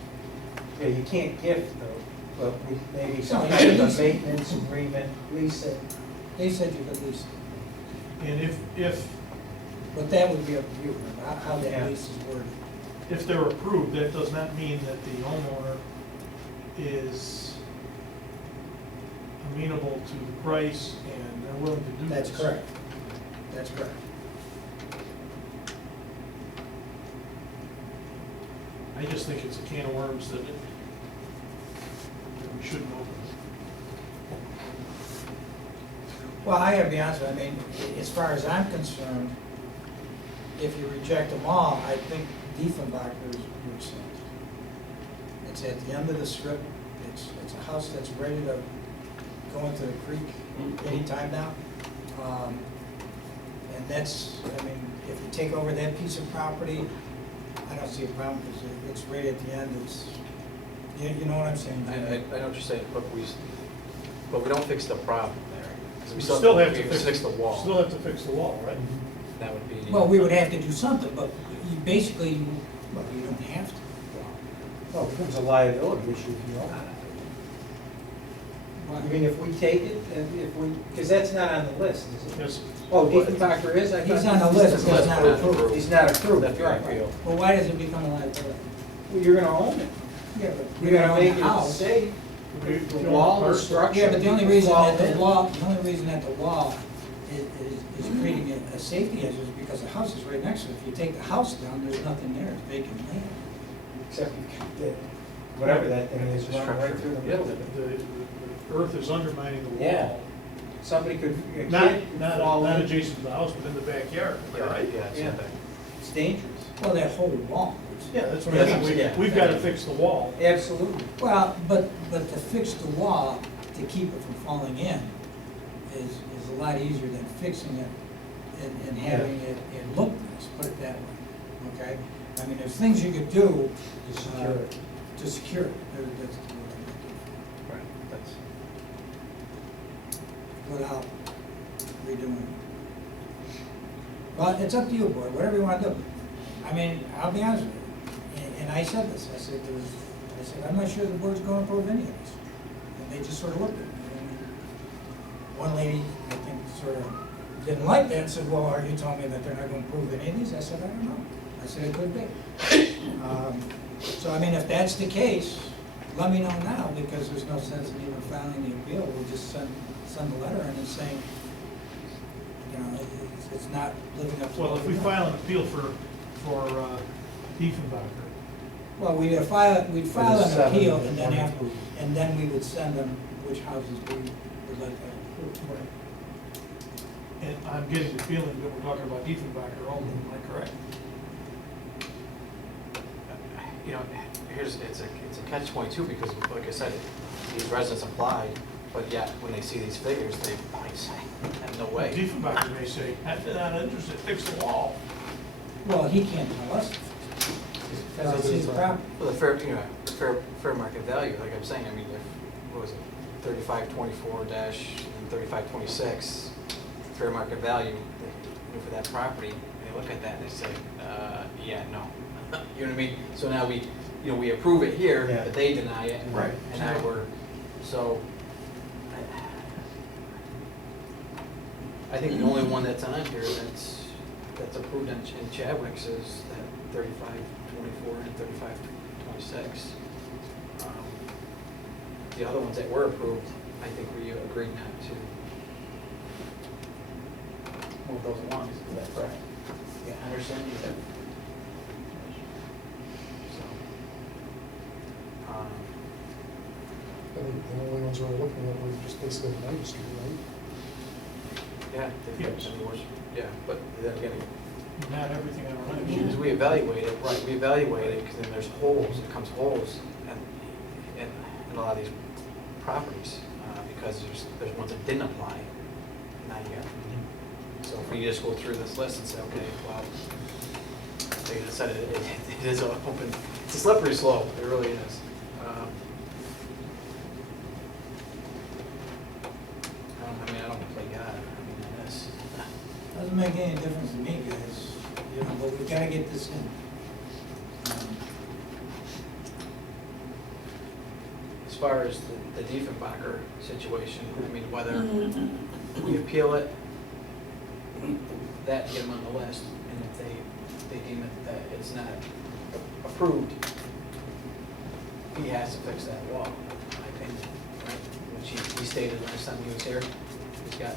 Yeah, you can't gift though, but maybe No, some you kind can of a lease it. maintenance agreement, lease it. They said you could lease it, And if but that would be up to you, how Yeah. that lease is worded. they're approved, that does not mean that the homeowner is amenable to the price and they're willing to do this. That's correct. That's correct. I just think it's a can of worms that we shouldn't open. Well, I gotta be honest with you, I mean, as far as I'm concerned, if you reject them all, I think Diefenbacher is route six. It's at the end of the strip, it's a house that's ready to go into the creek anytime now. And that's, I mean, if you take over that piece of property, I don't see a problem, because it's right at the end, you know what I'm saying? I know what you're saying, but we don't fix the problem there. 'Cause We still have to fix the wall. Still have to fix the wall, right? That would be. Well, we would have to do something, but you basically, well, you don't have to. Well, it becomes a liability issue if you own it. I mean, if we take it, and if we, because that's not on the list, is it? Yes. Oh, Diefenbacher is? I He's thought on the he- list, but he's not approved. He's not approved, That'd be right. ideal. Well, why does it become a liability? Well, you're gonna own it. Yeah, but You're gonna make own the it house. safe. We- The we wall, own the the structure. Yeah, but the only people reason fall that the in. wall, is creating a safety issue is because the house is right next to it. If you take the house down, there's nothing there, it's vacant land. Except you got the, whatever that thing is, run right through the middle of it. The earth is undermining the wall. Yeah. Somebody could, a kid Not, could not, fall not in. adjacent to the house, but in the backyard, right? Yeah, it's Yeah. okay. It's dangerous. Well, that whole wall. Yeah, that's what Yeah, I mean, yeah. we've got to fix the wall. Absolutely. Well, but to fix the wall, to keep it from falling in, is a lot easier than fixing it and having it look nice, put it that way, okay? I mean, there's things you could do. To secure it. To secure it. That's Right, that's. without redoing it. Well, it's up to you, board, whatever you want to do. I mean, I'll be honest with you, and I said this, I said, I'm not sure the board's going to approve any of this. And they just sort of looked at me. And one lady, I think, sort of didn't like that and said, well, are you telling me that they're not going to approve any of these? I said, I don't know. I said, it could be. So, I mean, if that's the case, let me know now, because there's no sense in even filing the appeal. We'll just send a letter in and saying, you know, it's not living up to. Well, what if we we're file doing. an appeal for Diefenbacher, Well, we'd file an seven, appeal, and then one after, approved. and then we would send them which houses we would like to have approved. and I'm getting the feeling that we're talking about Diefenbacher only, am I correct? You know, it's a catch-22, because like I said, these residents applied, but yet when they see these figures, they might say, no way. Diefenbacher may say, I'm not interested, fix the wall. Well, he can't tell us, because it's his property. Well, the fair market value, like I'm saying, I mean, if, what was it, 3524 and 3526, fair market value for that property, they look at that and they say, yeah, no. You know what I mean? So now we approve it here, Yeah. but they deny it. Right. And now so, I think the only one that's on here that's approved in Chadwick's is that 3524 and 3526. The other ones that were approved, I think we agreed not to move those along, is that correct? Yeah, Anderson, is that? So, I think the only ones we're looking at were just basically Main Street, right? yeah, Yes. yeah, but then again, Not everything on our because land. we evaluate it, right, we evaluate it, because then there's holes, it becomes holes in a lot of these properties, because there's ones that didn't apply, not yet. So if we just go through this list and say, okay, well, they said it is open, it's a slippery slope, it really is. I don't play God, I mean, this. Doesn't make any difference to me, guys, you know, but we've gotta get this in. As far as the Diefenbacher situation, I mean, whether we appeal it, that get them on the list, and if they deem it that it's not approved, he has to fix that wall, in my opinion, right? Which he stated last time he was here, he's got,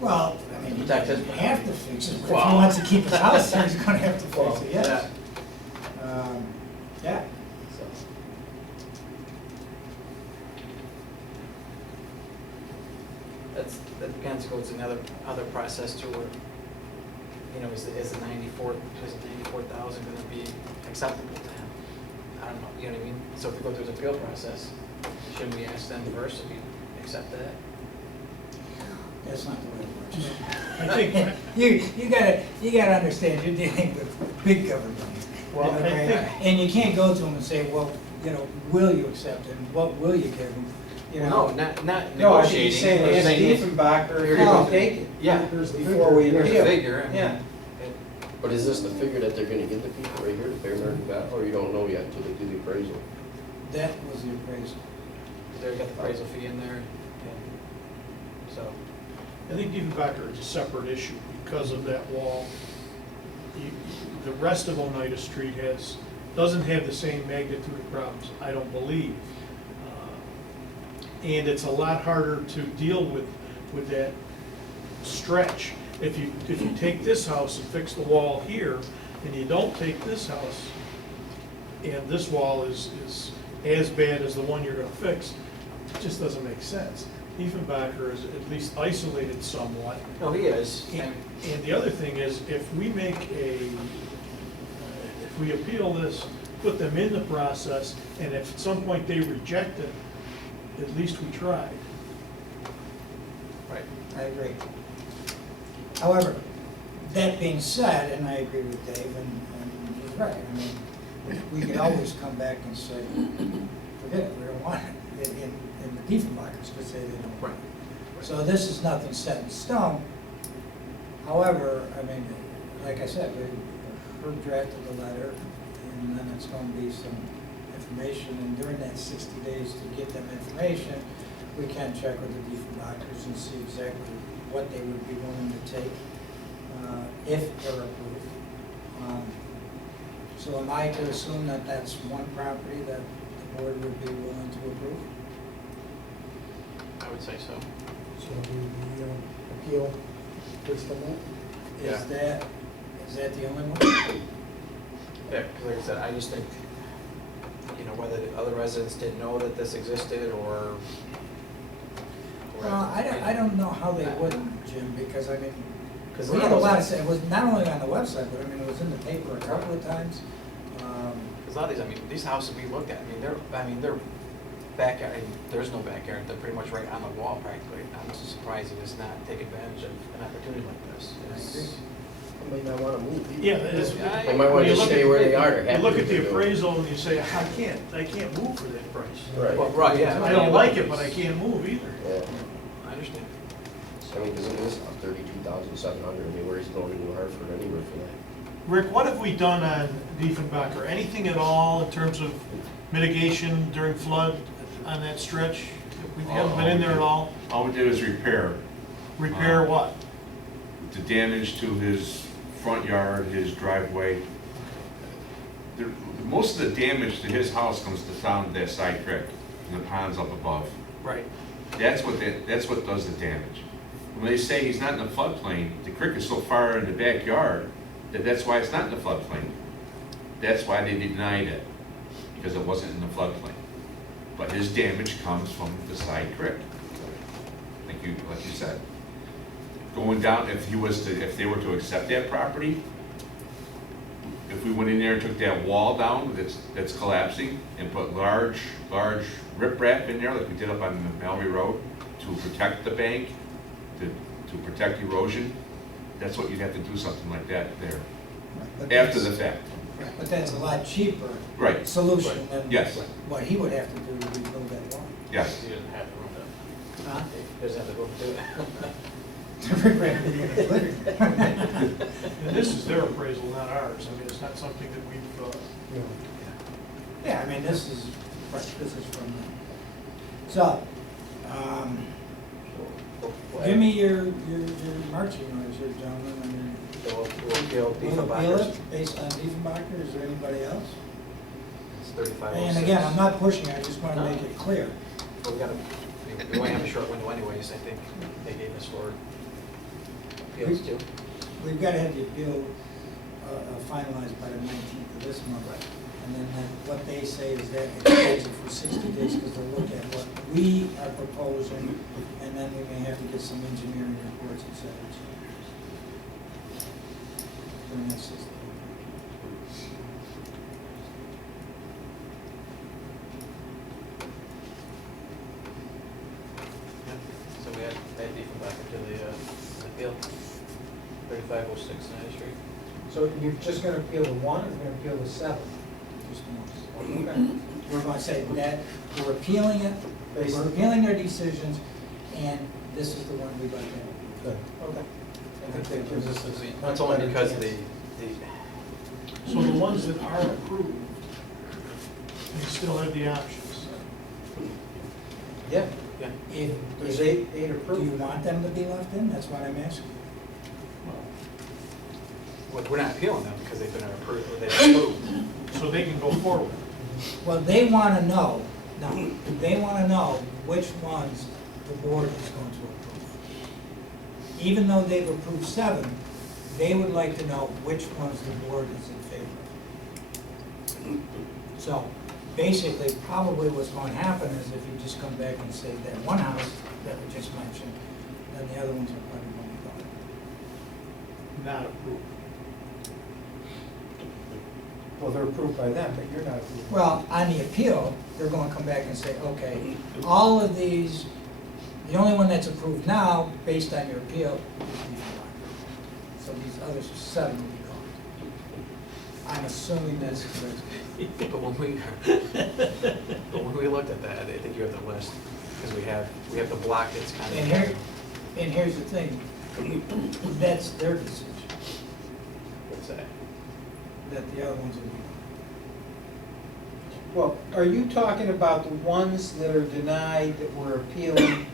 Well, I mean, he Protect his doesn't have to fix it, but if he Well- wants to keep his house there, he's gonna have to fix it, yes. yeah, Yeah, so. That again goes another process to where, you know, is the 94,000 gonna be acceptable to him? I don't know, you know what I mean? So if we go through the appeal process, shouldn't we ask them first if we accept that? that's not the way it works. I think, You gotta understand, you're dealing with big government. Well, I okay? think- And you can't go to them and say, well, you know, will you accept it, and what will you give them? You know, No, not No, I think negotiating. he's saying but ask saying- Diefenbacher if Here he you will go. take it. Yeah, Here's the Before we here's the appeal. figure, I mean, Yeah. But is this the figure that they're gonna give the people right here, the fair market value, or you don't know yet until they do the appraisal? that was the appraisal. They got the appraisal fee in there, so. I think Diefenbacher is a separate issue because of that wall. The rest of Oneida Street doesn't have the same magnitude of problems, I don't believe. And it's a lot harder to deal with that stretch. If you take this house and fix the wall here, and you don't take this house, and this wall is as bad as the one you're gonna fix, it just doesn't make sense. Diefenbacher is at least isolated somewhat. No, he is. And the other thing is, if we appeal this, put them in the process, and if at some point they reject it, at least we tried. Right. I agree. However, that being said, and I agree with Dave, and he's right, I mean, we could always come back and say, forget it, we don't want it, in the Diefenbachers could say they don't want it. So this is nothing set in stone. However, I mean, like I said, we drafted the letter, and then it's going to be some information, and during that 60 days to get them information, we can check with the Diefenbachers and see exactly what they would be willing to take if they're approved. So am I to assume that that's one property that the board would be willing to approve? I would say so. So the appeal based on that? Yeah. Is that the only one? Yeah, because like I said, I just think, you know, whether the other residents didn't know that this existed or. Well, I don't know how they wouldn't, Jim, because I mean, Because we had a lot of, it was not only on the website, but I mean, it was in the paper a couple of times. Because a lot of these, I mean, these houses we looked at, I mean, they're backyard, I mean, there's no backyard, they're pretty much right on the wall practically. I'm just surprised he does not take advantage of an opportunity like this. It's- They might not want to move either. Yeah, it's. They might want to just stay where they are. They're You happy look to at the do it. appraisal and you say, I can't move for that price. Right. Well, right, yeah. I don't like it, but I can't move either. Yeah. I understand. I mean, because it is 32,700. I mean, where he's going to New Hartford anywhere for that. Rick, what have we done on Diefenbacher? Anything at all in terms of mitigation during flood on that stretch? We haven't been in there at all? All we did was repair Repair what? the damage to his front yard, his driveway. Most of the damage to his house comes down that side creek and the ponds up above. Right. That's what does the damage. When they say he's not in the floodplain, the creek is so far in the backyard that's why it's not in the floodplain. That's why they denied it, because it wasn't in the floodplain. But his damage comes from the side creek, like you said. Going down, if they were to accept that property, if we went in there and took that wall down that's collapsing and put large riprap in there, like we did up on Mallory Road, to protect the bank, to protect erosion, that's what you'd have to do, something like that there, But after that's- the fact. But that's a lot cheaper Right. solution than Yes. what he would have to do to rebuild that wall. Yes. He doesn't have the room to, Huh? he doesn't have the room to do it. And this is their appraisal, not ours. I mean, it's not something that we've, You know, Yeah, I mean, this is from them. So, give me your marching orders here, gentlemen. I mean, So we'll appeal we'll appeal Diefenbacher's. it based on Diefenbacher. Is there anybody else? It's 3506. And again, I'm not pushing, I just want to No. make it clear. But we only have a short window anyways, I think they gave us for appeals too. We've got to have the appeal finalized by the 19th of this month. And then what they say is that it holds it for 60 days because they'll look at what we are proposing, and then we may have to get some engineering reports, et cetera. During that 60 days. So we had Diefenbacher to the appeal, 3506 United Street. So you're just gonna appeal the one, or you're gonna appeal the seven? Just a Okay. moment. We're going to say that we're appealing it, we're appealing their decisions, and this is the one we'd like to have. Good. Okay. I think that gives us a That's only better because chance. so the ones that are approved, they still have the options. Yeah, Yeah. If, there's if, eight do you approved. want them to be left in? That's what I'm asking. Well, we're not appealing them because they've been approved, or they've been approved. So they can go forward. Well, they want to know, they want to know which ones the board is going to approve. Even though they've approved 7, they would like to know which ones the board is in favor of. So, basically, probably what's going to happen is if you just come back and say that one house that we just mentioned, then the other ones are probably going to go. Not approved. Well, they're approved by them, but you're not approved. Well, on the appeal, they're going to come back and say, okay, all of these, the only one that's approved now, based on your appeal, is Diefenbacher. So these other 7 will be gone. I'm assuming that's correct. But when we looked at that, I think you have the list, because we have the block that's kind of. And here's the thing, that's their decision, What's that? that the other ones will be Well, are you talking about the ones that are denied that we're appealing?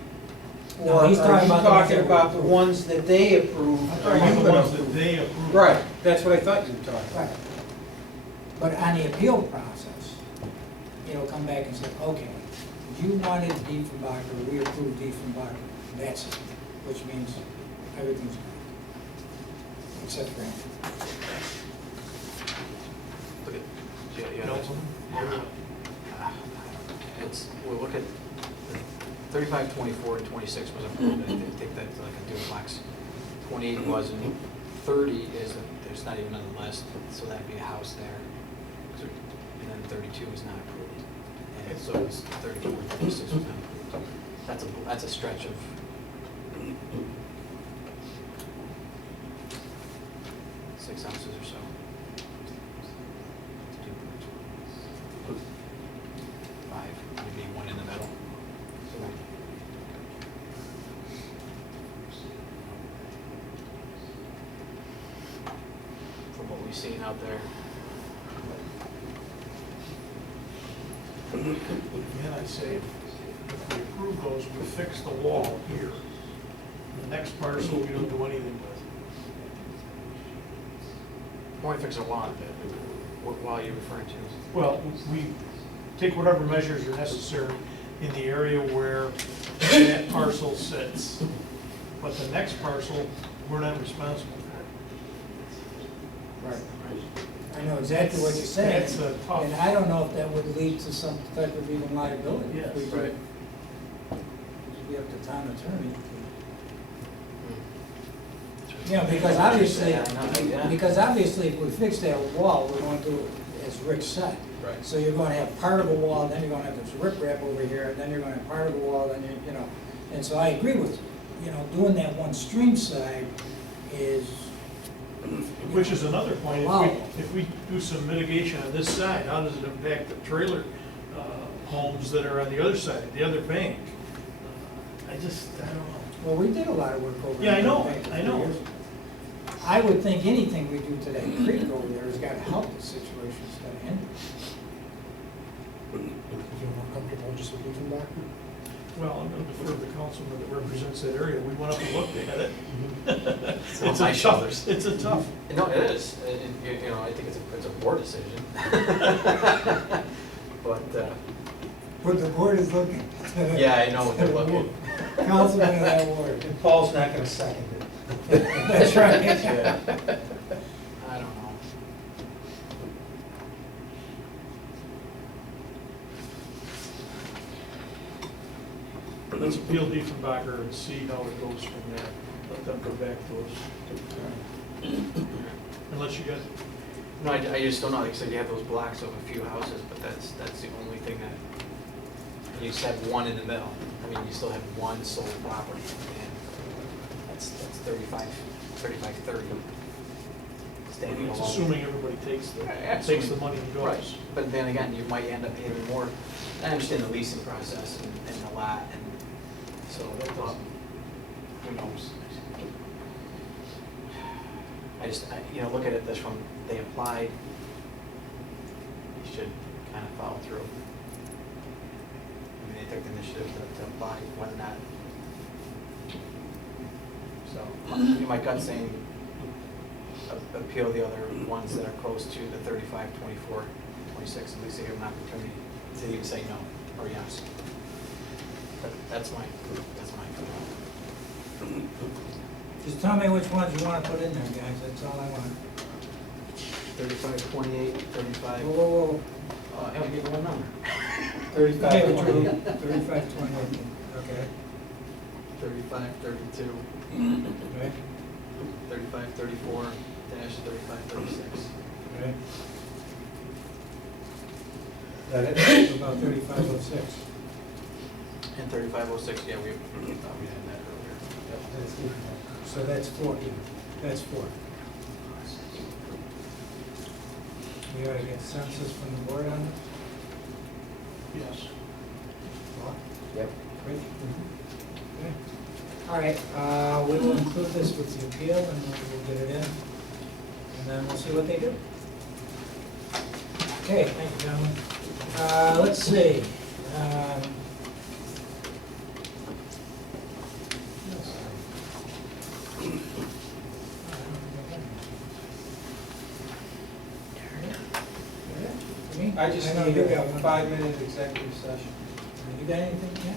No, Or he's are talking you about the ones talking that were about the approved. ones that they approved? I'm Are talking about you the gonna ones that approve? they approve. Right, that's what I thought you were talking about. Right. But on the appeal process, it'll come back and say, okay, you wanted Diefenbacher, we approved Diefenbacher, that's it, which means everything's good. Except for him. Look at, yeah, Nelson? it's, we'll look at 35, 24, and 26 was approved, I think that's like a duplex. 28 wasn't, 30 is, there's not even on the list, so that'd be a house there. And then 32 is not approved. And so it's 34, 36 was not approved. That's a stretch of 6 houses or so. 5, maybe one in the middle. So from what we've seen out there. Again, I say, if we approve those, we fix the wall here. The next parcel, we don't do anything with. Only fix a lot, what wall are you referring to? Well, we take whatever measures are necessary in the area where that parcel sits. But the next parcel, we're not responsible for. Right. I know exactly what you're saying. That's a tough. And I don't know if that would lead to some type of even liability. Yes, If we do right. it. It'd be up to town attorney. You know, because obviously, Yeah, I know, yeah. because obviously if we fix that wall, we're going to do it as Rick said. Right. So you're gonna have part of a wall, then you're gonna have this riprap over here, and then you're gonna have part of a wall, then you know. And so I agree with you, doing that one stream side is. Which is another point, Wow. if we do some mitigation on this side, how does it impact the trailer homes that are on the other side, the other bank? I don't know. Well, we did a lot of work over. Yeah, I there know, back a I few know. years ago. I would think anything we do to that creek over there has gotta help the situation instead of hinder. You feel more comfortable just with Diefenbacher? Well, I'm gonna defer to the councilman that represents that area, we went up and looked at it. It's on It's my a shoulders. tough, it's a tough. No, it is, I think it's a board decision. But, But the board is looking. yeah, I know what they're looking. Councilman of that ward. And Paul's not gonna second it. That's right. Yeah. I don't know. Let's appeal Diefenbacher and see how it goes from there, let them go back to us. Unless you got, No, I just don't know, like I said, you have those blocks of a few houses, but that's the only thing that, you just have one in the middle. I mean, you still have one sold property, and that's 35, 30 standing it's alone. assuming everybody takes the money and goes. Right, but then again, you might end up paying more. I understand the leasing process and the lot, and so, who knows? I just, look at it this from, they applied, you should kind of follow through. I mean, they took the initiative to apply, whether or not. So, my gut saying, appeal the other ones that are close to the 35, 24, 26, at least they have an opportunity to even say no or yes. But that's my feeling. Just tell me which ones you wanna put in there, guys, that's all I want. 35, 28, 35. Whoa, whoa, whoa. I'll give you one number. 35, Okay, which 28. one? 35, 28, okay. 35, 32, Okay, 35, 34, dash 35, 36. okay. That it? What about 3506? And 3506, yeah, we had that earlier. That's Diefenbacher. So that's 4, that's 4. We ought to get census from the board on this? Yes. Yep. Great. Okay. All right, we will include this with the appeal and we'll get it in. And then we'll see what they do. Okay, thank you, gentlemen. Let's see. I just know need you a got one. 5-minute executive session. You got anything yet?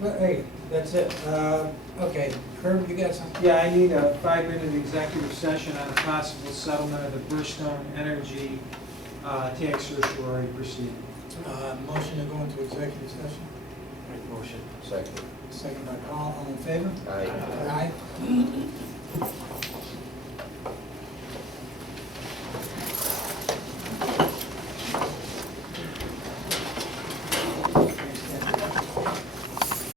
Well, hey, that's it. Okay, Herb, you got something? Yeah, I need a 5-minute executive session on a possible settlement of the Bridgestone Energy tax surcharge proceeding. Motion to go into executive session? Make motion. Second. Second by Paul, all in favor? Aye. Aye.